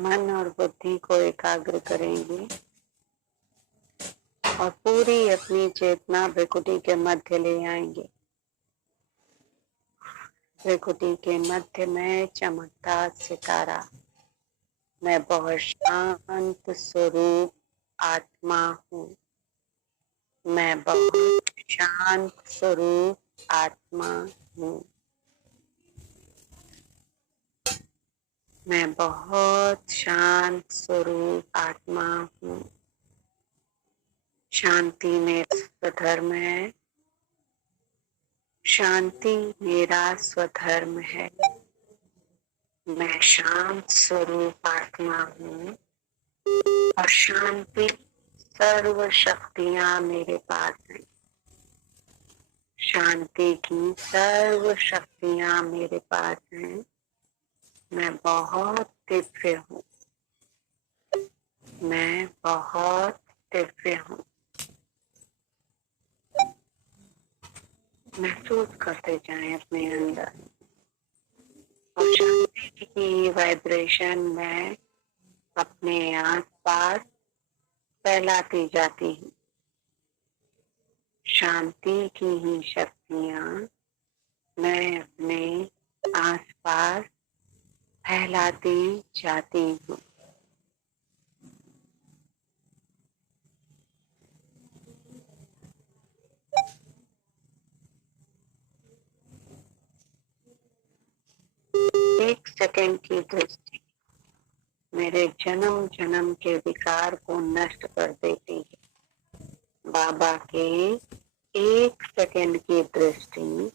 मन और बुद्धि को एकाग्र करेंगे और पूरी अपनी चेतना भ्रिकुटी के मध्य ले आएंगे। भ्रिकुटी के मध्य में चमकता सितारा, मैं बहुत शांत स्वरूप आत्मा हूँ। मैं बहुत शांत स्वरूप आत्मा हूँ। मैं बहुत शांत स्वरूप आत्मा हूँ। शांति मेरा स्वधर्म है। शांति मेरा स्वधर्म है। मैं शांत स्वरूप आत्मा हूँ और शांति सर्व शक्तियाँ मेरे पास हैं। शांति की सर्व शक्तियाँ मेरे पास हैं। मैं बहुत दिव्य हूँ। मैं बहुत दिव्य हूँ। महसूस करते जाएं अपने अंदर और शांति की वाइब्रेशन में अपने आसपास फैलाती जाती हूँ। शांति की ही शक्तियाँ मैं अपने आसपास फैलाती जाती हूँ। एक सेकंड की दृष्टि मेरे जन्म जन्म के विकार को नष्ट कर देती है। बाबा के एक सेकंड की दृष्टि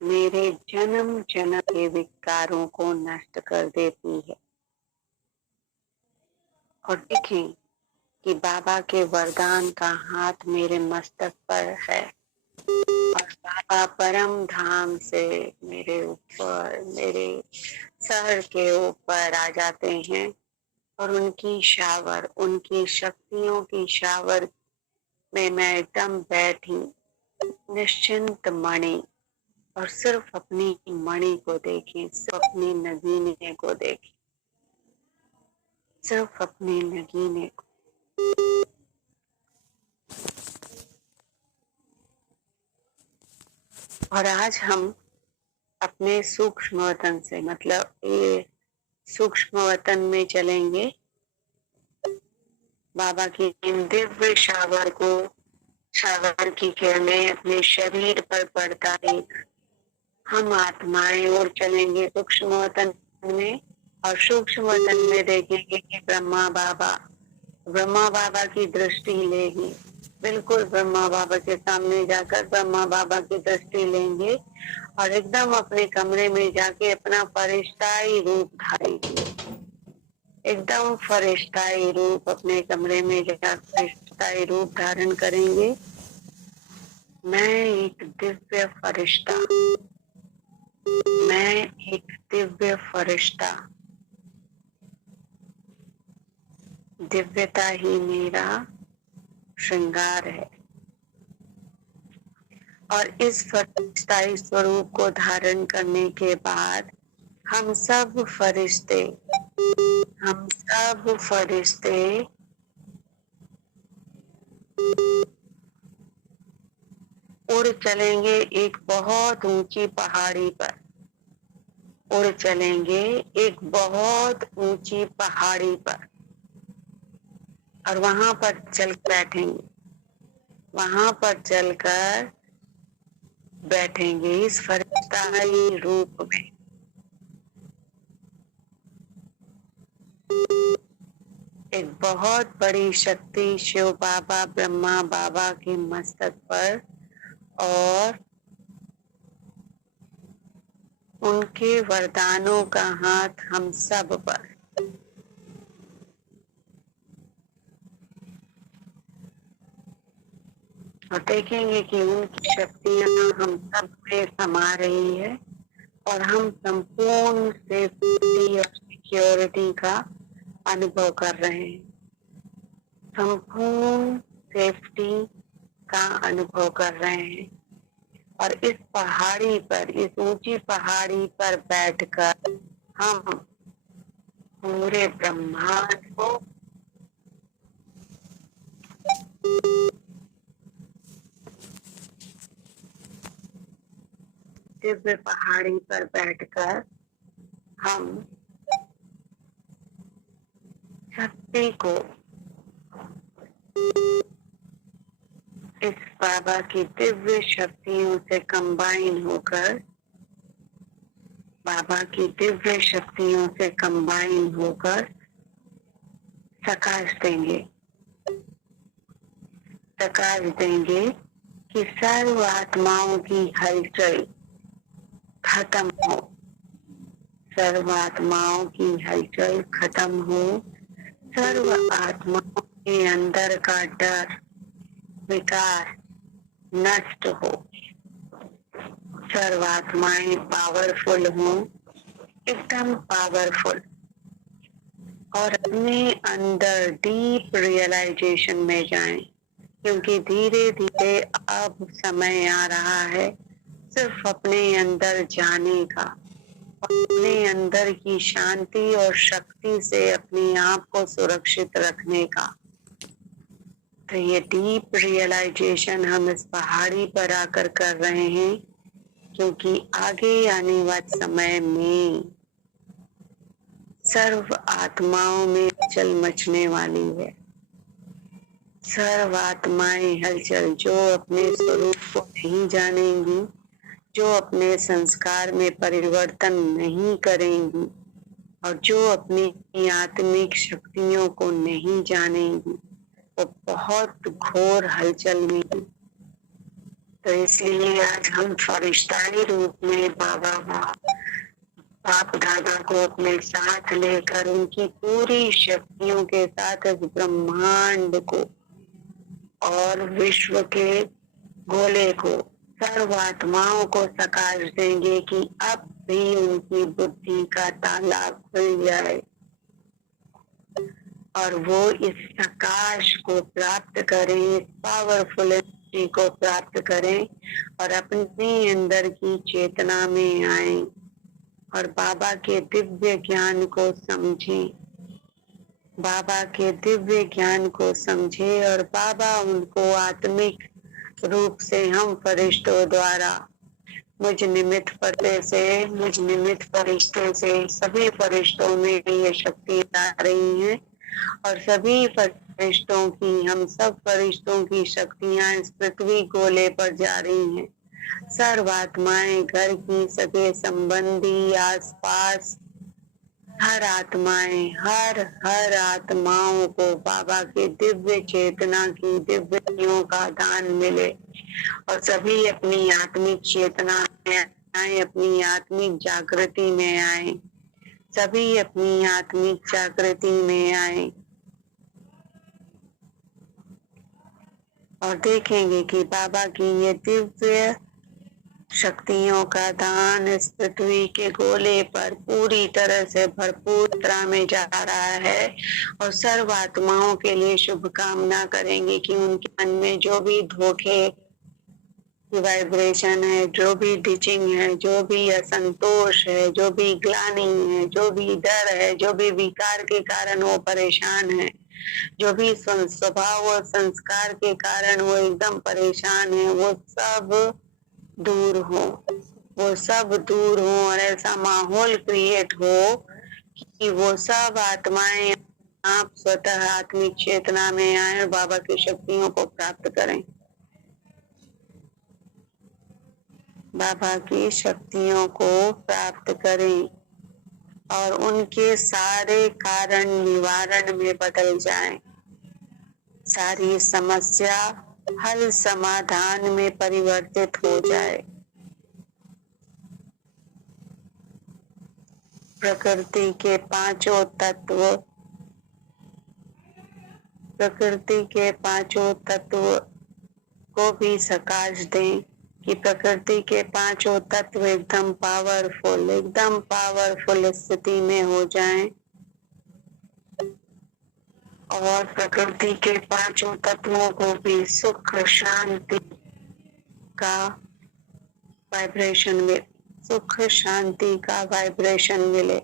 मेरे जन्म जन्म के विकारों को नष्ट कर देती है। और देखें कि बाबा के वरदान का हाथ मेरे मस्तक पर है और बाबा परम धाम से मेरे ऊपर, मेरे सर के ऊपर आ जाते हैं और उनकी शावर, उनकी शक्तियों की शावर में मैं एकदम बैठी निश्चिंत मणि और सिर्फ अपनी मणि को देखें, सिर्फ अपनी नगीने को देखें, सिर्फ अपनी नगीने को। और आज हम अपने सूक्ष्म वतन से, मतलब ये सूक्ष्म वतन में चलेंगे। बाबा की इन दिव्य शावर को, शावर की किरणें अपने शरीर पर पड़ता है। हम आत्माएं और चलेंगे सूक्ष्म वतन में और सूक्ष्म वतन में देखेंगे कि ब्रह्मा बाबा की दृष्टि लेगी। बिल्कुल ब्रह्मा बाबा के सामने जाकर ब्रह्मा बाबा की दृष्टि लेंगे और एकदम अपने कमरे में जाके अपना फरिश्ताई रूप धारेंगे। एकदम फरिश्ताई रूप अपने कमरे में जाकर फरिश्ताई रूप धारण करेंगे। मैं एक दिव्य फरिश्ता, मैं एक दिव्य फरिश्ता, दिव्यता ही मेरा श्रृंगार है। और इस फरिश्ताई स्वरूप को धारण करने के बाद हम सब फरिश्ते उड़ चलेंगे एक बहुत ऊंची पहाड़ी पर। उड़ चलेंगे एक बहुत ऊंची पहाड़ी पर और वहां पर चल बैठेंगे। वहां पर चलकर बैठेंगे इस फरिश्ताई रूप में। एक बहुत बड़ी शक्ति शिव बाबा, ब्रह्मा बाबा के मस्तक पर और उनके वरदानों का हाथ हम सब पर। और देखेंगे कि उनकी शक्तियां हम सब में समा रही है और हम संपूर्ण सेफ्टी और सिक्योरिटी का अनुभव कर रहे हैं। संपूर्ण सेफ्टी का अनुभव कर रहे हैं और इस पहाड़ी पर, इस ऊंची पहाड़ी पर बैठकर हम पूरे ब्रह्मांड को दिव्य पहाड़ी पर बैठकर हम शक्ति को इस बाबा की दिव्य शक्तियों से कंबाइन होकर, बाबा की दिव्य शक्तियों से कंबाइन होकर प्रकाश देंगे, प्रकाश देंगे कि सर्व आत्माओं की हलचल खत्म हो, सर्व आत्माओं की हलचल खत्म हो, सर्व आत्माओं के अंदर का डर विकार नष्ट हो, सर्व आत्माएं पावरफुल हो, एकदम पावरफुल, और अपने अंदर डीप रियलाइजेशन में जाएं, क्योंकि धीरे धीरे अब समय आ रहा है सिर्फ अपने अंदर जाने का, अपने अंदर की शांति और शक्ति से अपने आप को सुरक्षित रखने का। तो ये डीप रियलाइजेशन हम इस पहाड़ी पर आकर कर रहे हैं, क्योंकि आगे आने वाले समय में सर्व आत्माओं में हलचल मचने वाली है। सर्व आत्माएं हलचल, जो अपने स्वरूप को नहीं जानेंगी, जो अपने संस्कार में परिवर्तन नहीं करेंगी और जो अपनी आत्मिक शक्तियों को नहीं जानेंगी, वो बहुत घोर हलचल में। तो इसलिए आज हम फरिश्ताई रूप में बाबा बाप दादा को अपने साथ लेकर उनकी पूरी शक्तियों के साथ इस ब्रह्मांड को और विश्व के गोले को, सर्व आत्माओं को प्रकाश देंगे कि अब भी उनकी बुद्धि का ताला खुल जाए और वो इस प्रकाश को प्राप्त करें, इस पावरफुल एनर्जी को प्राप्त करें और अपने अंदर की चेतना में आए और बाबा के दिव्य ज्ञान को समझें, बाबा के दिव्य ज्ञान को समझे और बाबा उनको आत्मिक रूप से हम फरिश्तों द्वारा मुझ निमित्त फरिश्तों से सभी फरिश्तों में ये शक्ति आ रही है और सभी फरिश्तों की, हम सब फरिश्तों की शक्तियां इस पृथ्वी गोले पर जा रही हैं। सर्व आत्माएं, घर की सगे संबंधी, आसपास हर आत्माएं, हर आत्माओं को बाबा के दिव्य चेतना की दिव्यताओं का दान मिले और सभी अपनी आत्मिक चेतना में आए, अपनी आत्मिक जागृति में आए, सभी अपनी आत्मिक जागृति में आए और देखेंगे कि बाबा की ये दिव्य शक्तियों का दान इस पृथ्वी के गोले पर पूरी तरह से भरपूर मात्रा में जा रहा है और सर्व आत्माओं के लिए शुभकामना करेंगे कि उनके मन में जो भी धोखे की वाइब्रेशन है, जो भी टीचिंग है, जो भी असंतोष है, जो भी ग्लानि है, जो भी डर है, जो भी विकार के कारण वो परेशान है, जो भी स्वभाव और संस्कार के कारण वो एकदम परेशान है, वो सब दूर हो, वो सब दूर हो और ऐसा माहौल क्रिएट हो कि वो सब आत्माएं आप स्वतः आत्मिक चेतना में आए और बाबा की शक्तियों को प्राप्त करें, बाबा की शक्तियों को प्राप्त करें और उनके सारे कारण निवारण में बदल जाएं, सारी समस्या हल समाधान में परिवर्तित हो जाए। प्रकृति के पांचों तत्व, प्रकृति के पांचों तत्व को भी प्रकाश दें कि प्रकृति के पांचों तत्व एकदम पावरफुल स्थिति में हो जाएं और प्रकृति के पांचों तत्वों को भी सुख शांति का वाइब्रेशन मिले, सुख शांति का वाइब्रेशन मिले।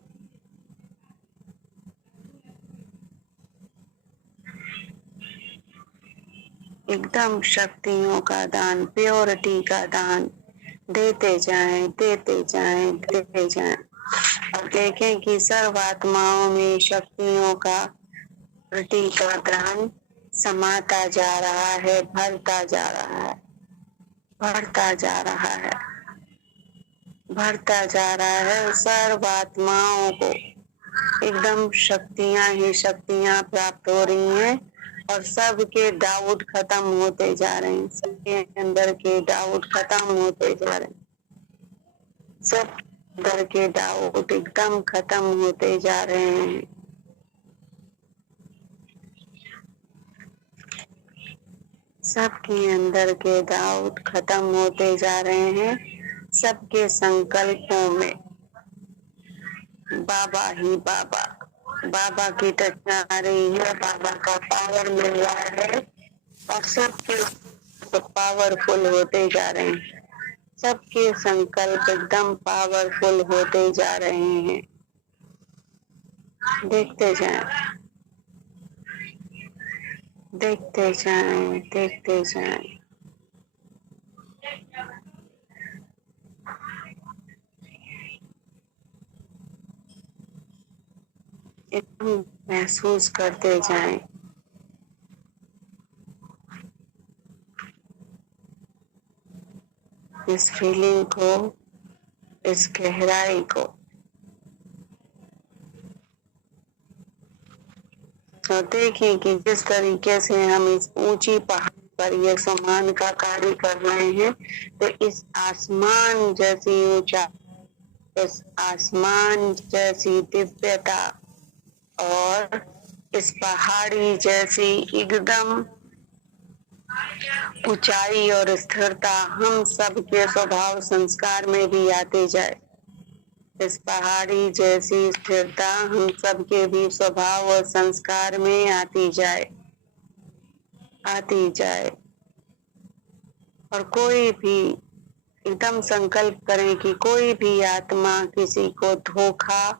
एकदम शक्तियों का दान, प्योरिटी का दान देते जाएं, देते जाएं, देते जाएं। और देखें कि सर्व आत्माओं में शक्तियों का प्योरिटी का दान समाता जा रहा है, भरता जा रहा है, बढ़ता जा रहा है, बढ़ता जा रहा है। सर्व आत्माओं को एकदम शक्तियां ही शक्तियां प्राप्त हो रही हैं और सबके डाउट खत्म होते जा रहे हैं, सबके अंदर के डाउट खत्म होते जा रहे हैं, सब अंदर के डाउट एकदम खत्म होते जा रहे हैं। सबके अंदर के डाउट खत्म होते जा रहे हैं। सबके संकल्पों में बाबा ही बाबा, बाबा की टच आ रही है, बाबा का पावर मिल रहा है और सबके पावरफुल होते जा रहे हैं। सबके संकल्प एकदम पावरफुल होते जा रहे हैं। देखते जाएं, देखते जाएं, देखते जाएं। एकदम महसूस करते जाएं। इस फीलिंग को, इस गहराई को। और देखिए कि जिस तरीके से हम इस ऊंची पहाड़ पर ये सम्मान का कार्य कर रहे हैं, तो इस आसमान जैसी ऊंचा, इस आसमान जैसी दिव्यता और इस पहाड़ी जैसी एकदम ऊंचाई और स्थिरता हम सबके स्वभाव संस्कार में भी आते जाए। इस पहाड़ी जैसी स्थिरता हम सबके भी स्वभाव और संस्कार में आती जाए, आती जाए। और कोई भी एकदम संकल्प करें कि कोई भी आत्मा किसी को धोखा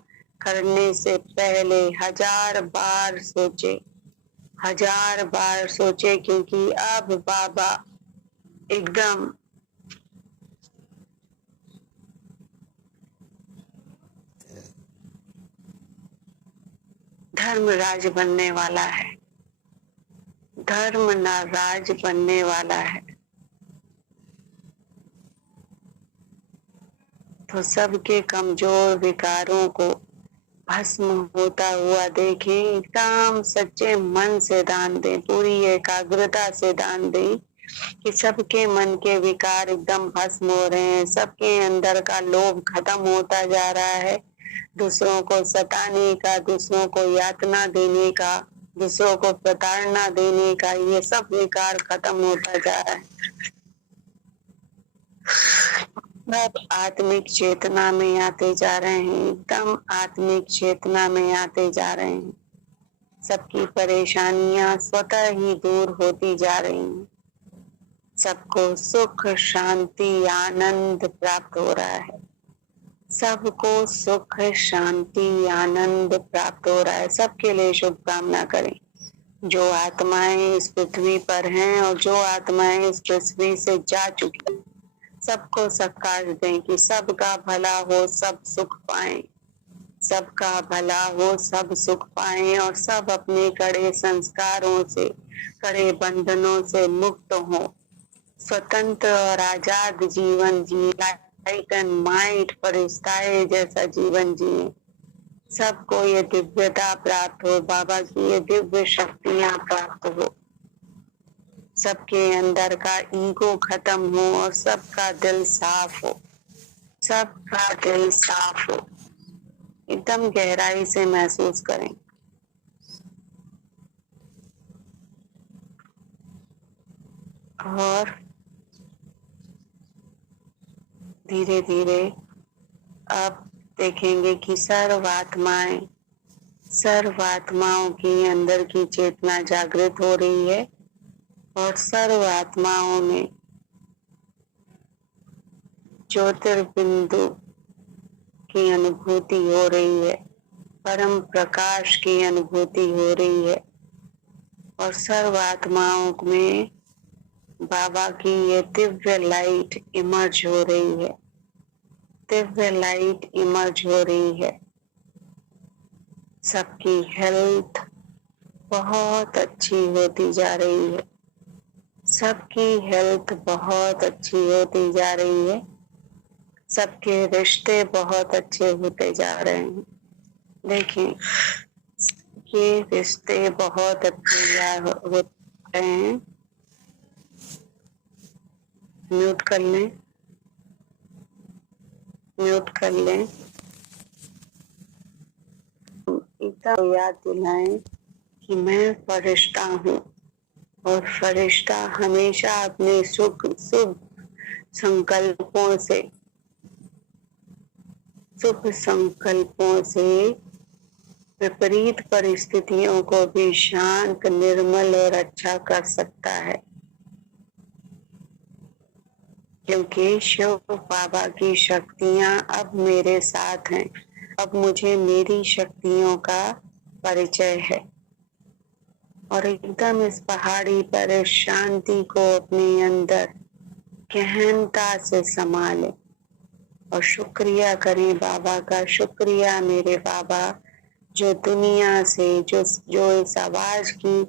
करने से पहले 1000 बार सोचे, 1000 बार सोचे, क्योंकि अब बाबा एकदम धर्मराज बनने वाला है, धर्म राज बनने वाला है। तो सबके कमजोर विकारों को भस्म होता हुआ देखें, एकदम सच्चे मन से दान दें, पूरी एकाग्रता से दान दें कि सबके मन के विकार एकदम भस्म हो रहे हैं, सबके अंदर का लोभ खत्म होता जा रहा है, दूसरों को सताने का, दूसरों को यातना देने का, दूसरों को प्रताड़ना देने का, ये सब विकार खत्म होता जा रहा है। सब आत्मिक चेतना में आते जा रहे हैं, एकदम आत्मिक चेतना में आते जा रहे हैं। सबकी परेशानियां स्वतः ही दूर होती जा रही हैं, सबको सुख शांति आनंद प्राप्त हो रहा है, सबको सुख शांति आनंद प्राप्त हो रहा है। सबके लिए शुभकामना करें, जो आत्माएं इस पृथ्वी पर हैं और जो आत्माएं इस पृथ्वी से जा चुकी, सबको सत्कार दें कि सबका भला हो, सब सुख पाएं, सबका भला हो, सब सुख पाएं और सब अपने कड़े संस्कारों से, कड़े बंधनों से मुक्त हो, स्वतंत्र और आजाद जीवन जिए, लाइट एंड माइट फरिश्ताए जैसा जीवन जिए। सबको ये दिव्यता प्राप्त हो, बाबा की ये दिव्य शक्तियां प्राप्त हो, सबके अंदर का ईगो खत्म हो और सबका दिल साफ हो, सबका दिल साफ हो। एकदम गहराई से महसूस करें। और धीरे धीरे अब देखेंगे कि सर्व आत्माओं की अंदर की चेतना जागृत हो रही है और सर्व आत्माओं में ज्योतिर्बिंदु की अनुभूति हो रही है, परम प्रकाश की अनुभूति हो रही है और सर्व आत्माओं में बाबा की ये दिव्य लाइट इमर्ज हो रही है, दिव्य लाइट इमर्ज हो रही है। सबकी हेल्थ बहुत अच्छी होती जा रही है, सबकी हेल्थ बहुत अच्छी होती जा रही है, सबके रिश्ते बहुत अच्छे होते जा रहे हैं। देखिए, ये रिश्ते बहुत अच्छे हो रहे हैं। म्यूट कर लें, म्यूट कर लें। एकदम याद दिलाएं कि मैं फरिश्ता हूँ और फरिश्ता हमेशा अपने शुभ संकल्पों से, शुभ संकल्पों से विपरीत परिस्थितियों को भी शांत, निर्मल और अच्छा कर सकता है, क्योंकि शिव बाबा की शक्तियां अब मेरे साथ हैं। अब मुझे मेरी शक्तियों का परिचय है और एकदम इस पहाड़ी पर इस शांति को अपने अंदर गहनता से संभालें और शुक्रिया करें बाबा का। शुक्रिया मेरे बाबा, जो दुनिया से, जो इस आवाज की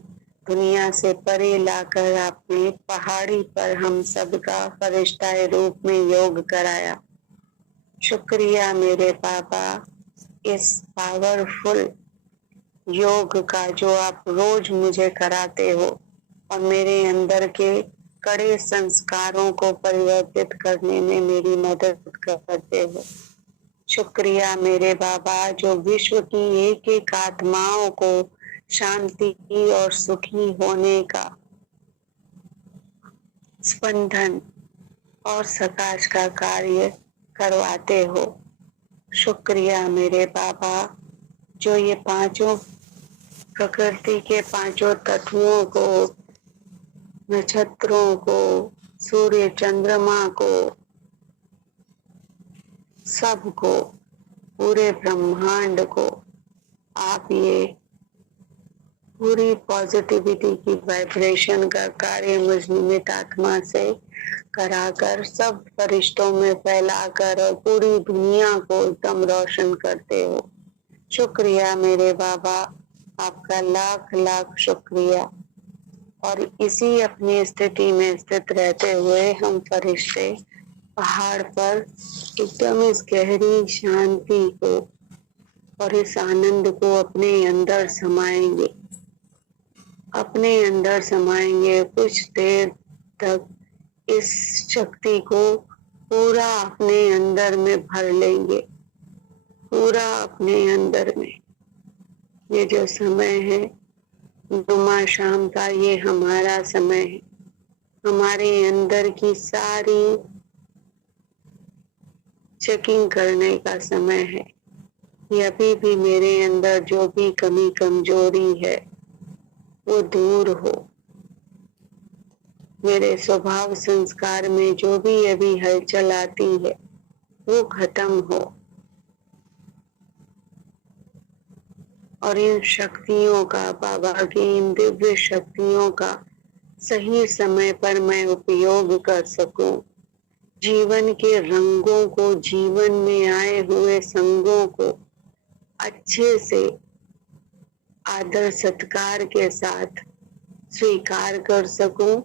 दुनिया से परे लाकर आपने पहाड़ी पर हम सबका फरिश्ताए रूप में योग कराया। शुक्रिया मेरे बाबा, इस पावरफुल योग का जो आप रोज मुझे कराते हो और मेरे अंदर के कड़े संस्कारों को परिवर्तित करने में मेरी मदद करते हो। शुक्रिया मेरे बाबा, जो विश्व की एक एक आत्माओं को शांति और सुखी होने का स्पंदन और सकाश का कार्य करवाते हो। शुक्रिया मेरे बाबा, जो ये पांचों प्रकृति के पांचों तत्वों को, नक्षत्रों को, सूर्य चंद्रमा को, सबको, पूरे ब्रह्मांड को आप ये पूरी पॉजिटिविटी की वाइब्रेशन का कार्य मुझ निमित्त आत्मा से कराकर सब फरिश्तों में फैलाकर और पूरी दुनिया को एकदम रोशन करते हो। शुक्रिया मेरे बाबा, आपका लाख लाख शुक्रिया। और इसी अपनी स्थिति में स्थित रहते हुए हम फरिश्ते पहाड़ पर एकदम इस गहरी शांति को और इस आनंद को अपने अंदर समाएंगे, अपने अंदर समाएंगे। कुछ देर तक इस शक्ति को पूरा अपने अंदर में भर लेंगे, पूरा अपने अंदर में। ये जो समय है जुम्मा शाम का, ये हमारा समय है, हमारे अंदर की सारी चेकिंग करने का समय है। ये अभी भी मेरे अंदर जो भी कमी कमजोरी है वो दूर हो, मेरे स्वभाव संस्कार में जो भी अभी हलचल आती है वो खत्म हो और इन शक्तियों का, बाबा की इन दिव्य शक्तियों का सही समय पर मैं उपयोग कर सकूं। जीवन के रंगों को, जीवन में आए हुए संगों को अच्छे से आदर सत्कार के साथ स्वीकार कर सकूं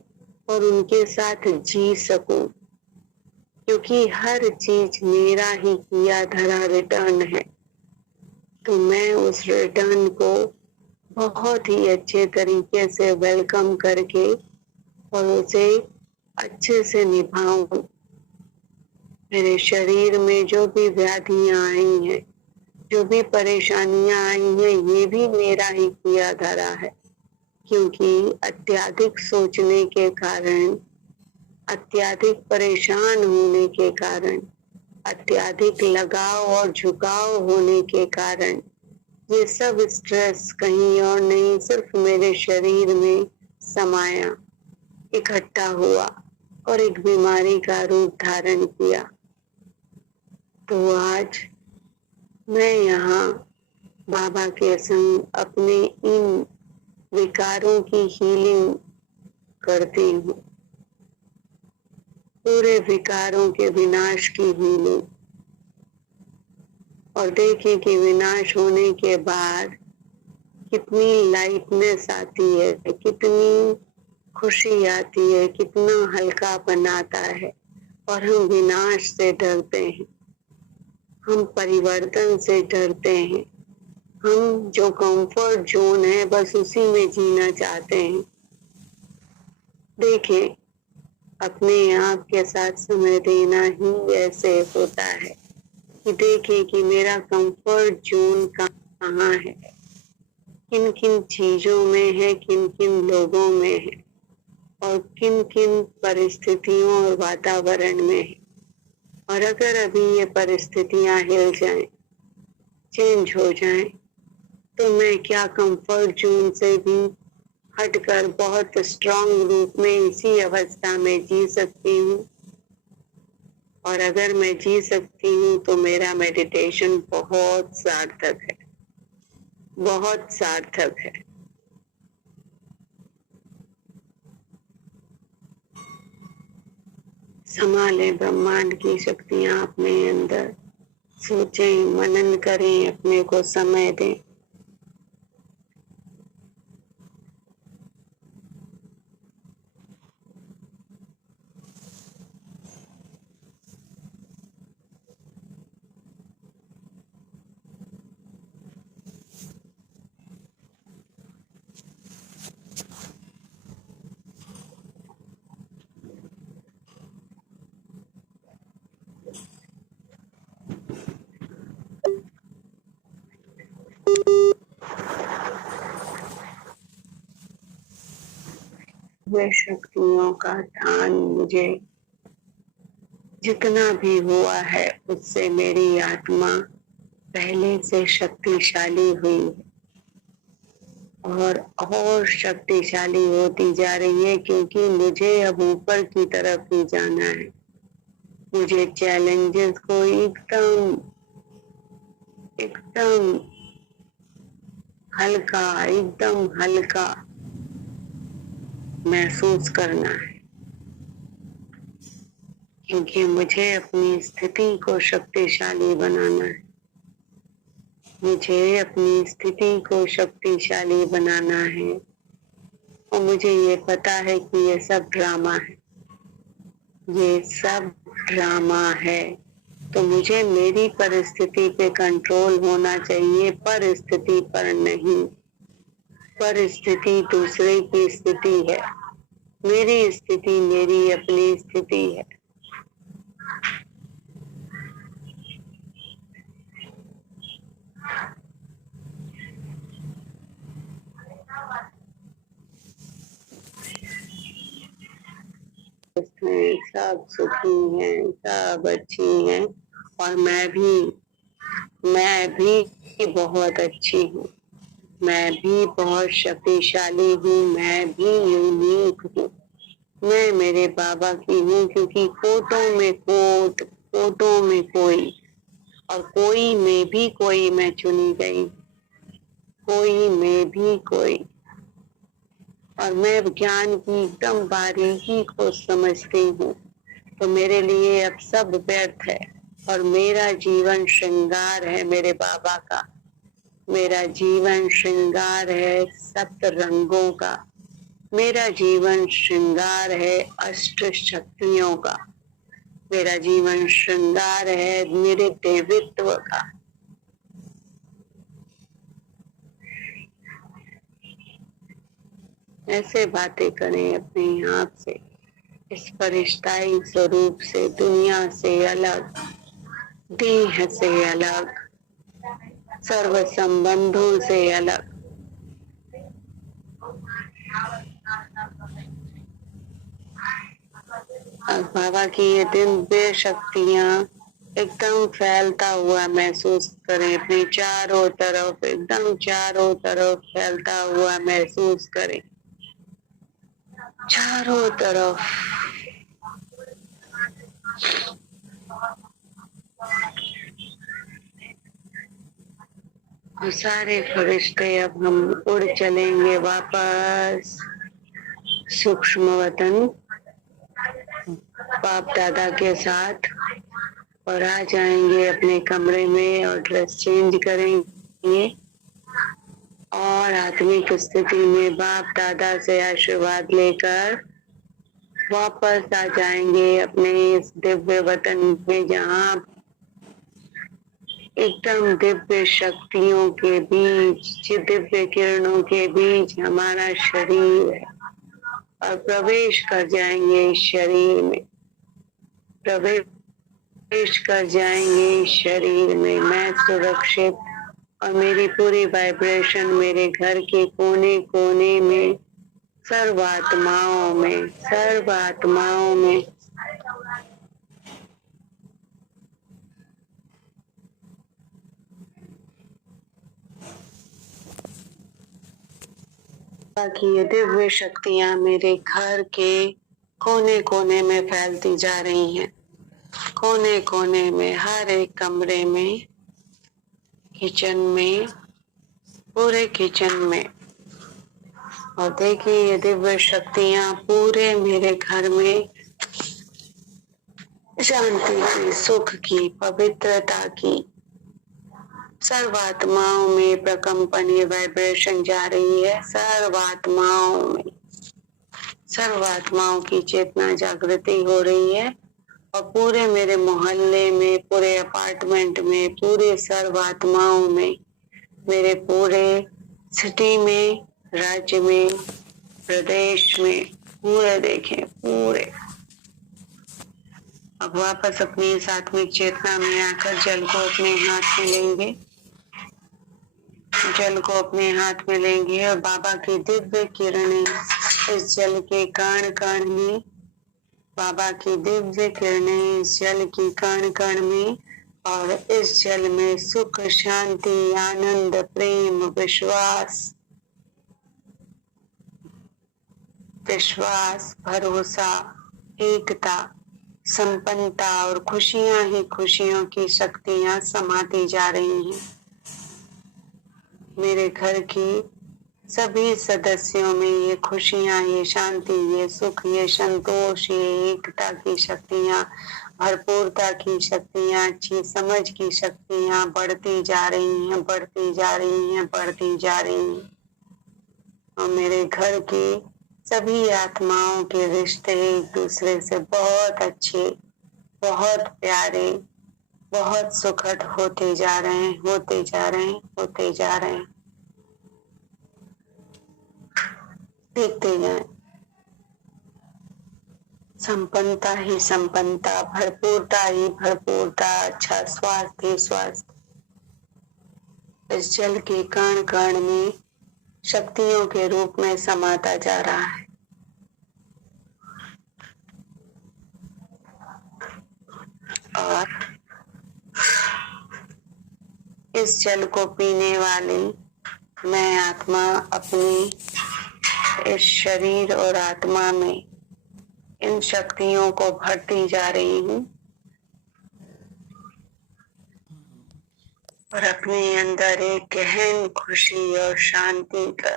और उनके साथ जी सकूं, क्योंकि हर चीज मेरा ही किया धरा रिटर्न है। तो मैं उस रिटर्न को बहुत ही अच्छे तरीके से वेलकम करके और उसे अच्छे से निभाऊं। मेरे शरीर में जो भी व्याधियां आई हैं, जो भी परेशानियां आई हैं, ये भी मेरा ही किया धरा है, क्योंकि अत्यधिक सोचने के कारण, अत्यधिक परेशान होने के कारण, अत्यधिक लगाव और झुकाव होने के कारण ये सब स्ट्रेस कहीं और नहीं, सिर्फ मेरे शरीर में समाया, इकट्ठा हुआ और एक बीमारी का रूप धारण किया। तो आज मैं यहाँ बाबा के संग अपने इन विकारों की हीलिंग करती हूँ। पूरे विकारों के विनाश की हीलिंग। और देखें कि विनाश होने के बाद कितनी लाइटनेस आती है, कितनी खुशी आती है, कितना हल्का बनाता है। और हम विनाश से डरते हैं, हम परिवर्तन से डरते हैं, हम जो कंफर्ट जोन है बस उसी में जीना चाहते हैं। देखें, अपने आप के साथ समय देना ही ऐसे होता है कि देखें कि मेरा कंफर्ट जोन कहाँ है, किन किन चीजों में है, किन किन लोगों में है, और किन किन परिस्थितियों और वातावरण में है। और अगर अभी ये परिस्थितियां हिल जाएं, चेंज हो जाएं, तो मैं क्या कंफर्ट जोन से भी हटकर बहुत स्ट्रांग रूप में इसी अवस्था में जी सकती हूँ। और अगर मैं जी सकती हूँ तो मेरा मेडिटेशन बहुत सार्थक है, बहुत सार्थक है। संभाले ब्रह्मांड की शक्तियां अपने अंदर, सोचें, मनन करें, अपने को समय दें। वे शक्तियों का दान मुझे जितना भी हुआ है उससे मेरी आत्मा पहले से शक्तिशाली हुई और शक्तिशाली होती जा रही है, क्योंकि मुझे अब ऊपर की तरफ ही जाना है। मुझे चैलेंजेस को एकदम एकदम हल्का, एकदम हल्का महसूस करना है, क्योंकि मुझे अपनी स्थिति को शक्तिशाली बनाना है। मुझे अपनी स्थिति को शक्तिशाली बनाना है। और मुझे ये पता है कि ये सब ड्रामा है, ये सब ड्रामा है। तो मुझे मेरी परिस्थिति पे कंट्रोल होना चाहिए, परिस्थिति पर नहीं। परिस्थिति दूसरे की स्थिति है, मेरी स्थिति मेरी अपनी स्थिति है। सब सुखी हैं, सब अच्छी हैं, और मैं भी बहुत अच्छी हूँ। मैं भी बहुत शक्तिशाली हूँ, मैं भी यूनिक हूँ। मैं मेरे बाबा की हूँ, क्योंकि कोटों में कोट, कोटों में कोई, और कोई में भी कोई मैं चुनी गई, कोई में भी कोई। और मैं ज्ञान की एकदम बारीकी को समझती हूँ। तो मेरे लिए अब सब व्यर्थ है, और मेरा जीवन श्रृंगार है मेरे बाबा का। मेरा जीवन श्रृंगार है सप्त रंगों का। मेरा जीवन श्रृंगार है अष्ट शक्तियों का। मेरा जीवन श्रृंगार है मेरे देवित्व का। ऐसे बातें करें अपने आप से, इस परिष्ठाई स्वरूप से, दुनिया से अलग, देह से अलग, सर्व संबंधों से अलग। और बाबा की ये दिव्य शक्तियां एकदम फैलता हुआ महसूस करें, अपने चारों तरफ, एकदम चारों तरफ फैलता हुआ महसूस करें, चारों तरफ। और सारे फरिश्ते अब हम उड़ चलेंगे वापस सूक्ष्म वतन, बाप दादा के साथ और आ जाएंगे अपने कमरे में और ड्रेस चेंज करेंगे और आत्मिक स्थिति में बाप दादा से आशीर्वाद लेकर वापस आ जाएंगे अपने इस दिव्य वतन में, जहाँ एकदम दिव्य शक्तियों के बीच, दिव्य किरणों के बीच हमारा शरीर है और प्रवेश कर जाएंगे इस शरीर में, प्रवेश कर जाएंगे इस शरीर में। मैं सुरक्षित और मेरी पूरी वाइब्रेशन मेरे घर के कोने कोने में, सर्वात्माओं में, सर्वात्माओं में ताकि ये दिव्य शक्तियां मेरे घर के कोने कोने में फैलती जा रही हैं, कोने कोने में, हर एक कमरे में, किचन में, पूरे किचन में। और देखिए ये दिव्य शक्तियां पूरे मेरे घर में शांति की, सुख की, पवित्रता की, सर्वात्माओं में प्रकंपन, ये वाइब्रेशन जा रही है सर्वात्माओं में, सर्वात्माओं की चेतना जागृति हो रही है और पूरे मेरे मोहल्ले में, पूरे अपार्टमेंट में, पूरे सर्वात्माओं में, मेरे पूरे सिटी में, राज्य में, प्रदेश में, पूरे देखें पूरे। अब वापस अपनी इस आत्मिक चेतना में आकर जल को अपने हाथ में लेंगे, जल को अपने हाथ में लेंगे और बाबा की दिव्य किरणें इस जल के कण कण में, बाबा की दिव्य किरणें इस जल की कण कण में, और इस जल में सुख, शांति, आनंद, प्रेम, विश्वास, विश्वास, भरोसा, एकता, संपन्नता और खुशियां ही खुशियों की शक्तियां समाती जा रही हैं। मेरे घर की सभी सदस्यों में ये खुशियां, ये शांति, ये सुख, ये संतोष, ये एकता की शक्तियां, भरपूरता की शक्तियां, अच्छी समझ की शक्तियां बढ़ती जा रही हैं, बढ़ती जा रही हैं, बढ़ती जा रही हैं। और मेरे घर की सभी आत्माओं के रिश्ते एक दूसरे से बहुत अच्छे, बहुत प्यारे, बहुत सुखद होते जा रहे हैं, होते जा रहे हैं, होते जा रहे हैं। देखते जाएं, संपन्नता ही संपन्नता, भरपूरता ही भरपूरता, अच्छा स्वास्थ्य ही स्वास्थ्य इस जल के कण कण में शक्तियों के रूप में समाता जा रहा है। और इस जल को पीने वाली मैं आत्मा अपनी इस शरीर और आत्मा में इन शक्तियों को भरती जा रही हूँ और अपने अंदर एक गहन खुशी और शांति का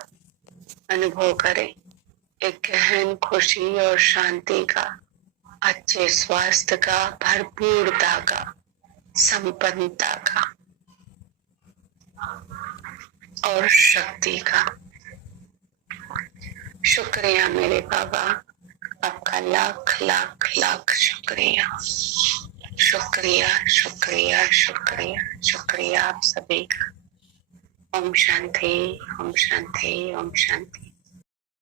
अनुभव करें, एक गहन खुशी और शांति का, अच्छे स्वास्थ्य का, भरपूरता का, संपन्नता का और शक्ति का। शुक्रिया मेरे बाबा, आपका लाख लाख लाख शुक्रिया, शुक्रिया, शुक्रिया, शुक्रिया, शुक्रिया आप सभी का। ओम शांति, ओम शांति, ओम शांति।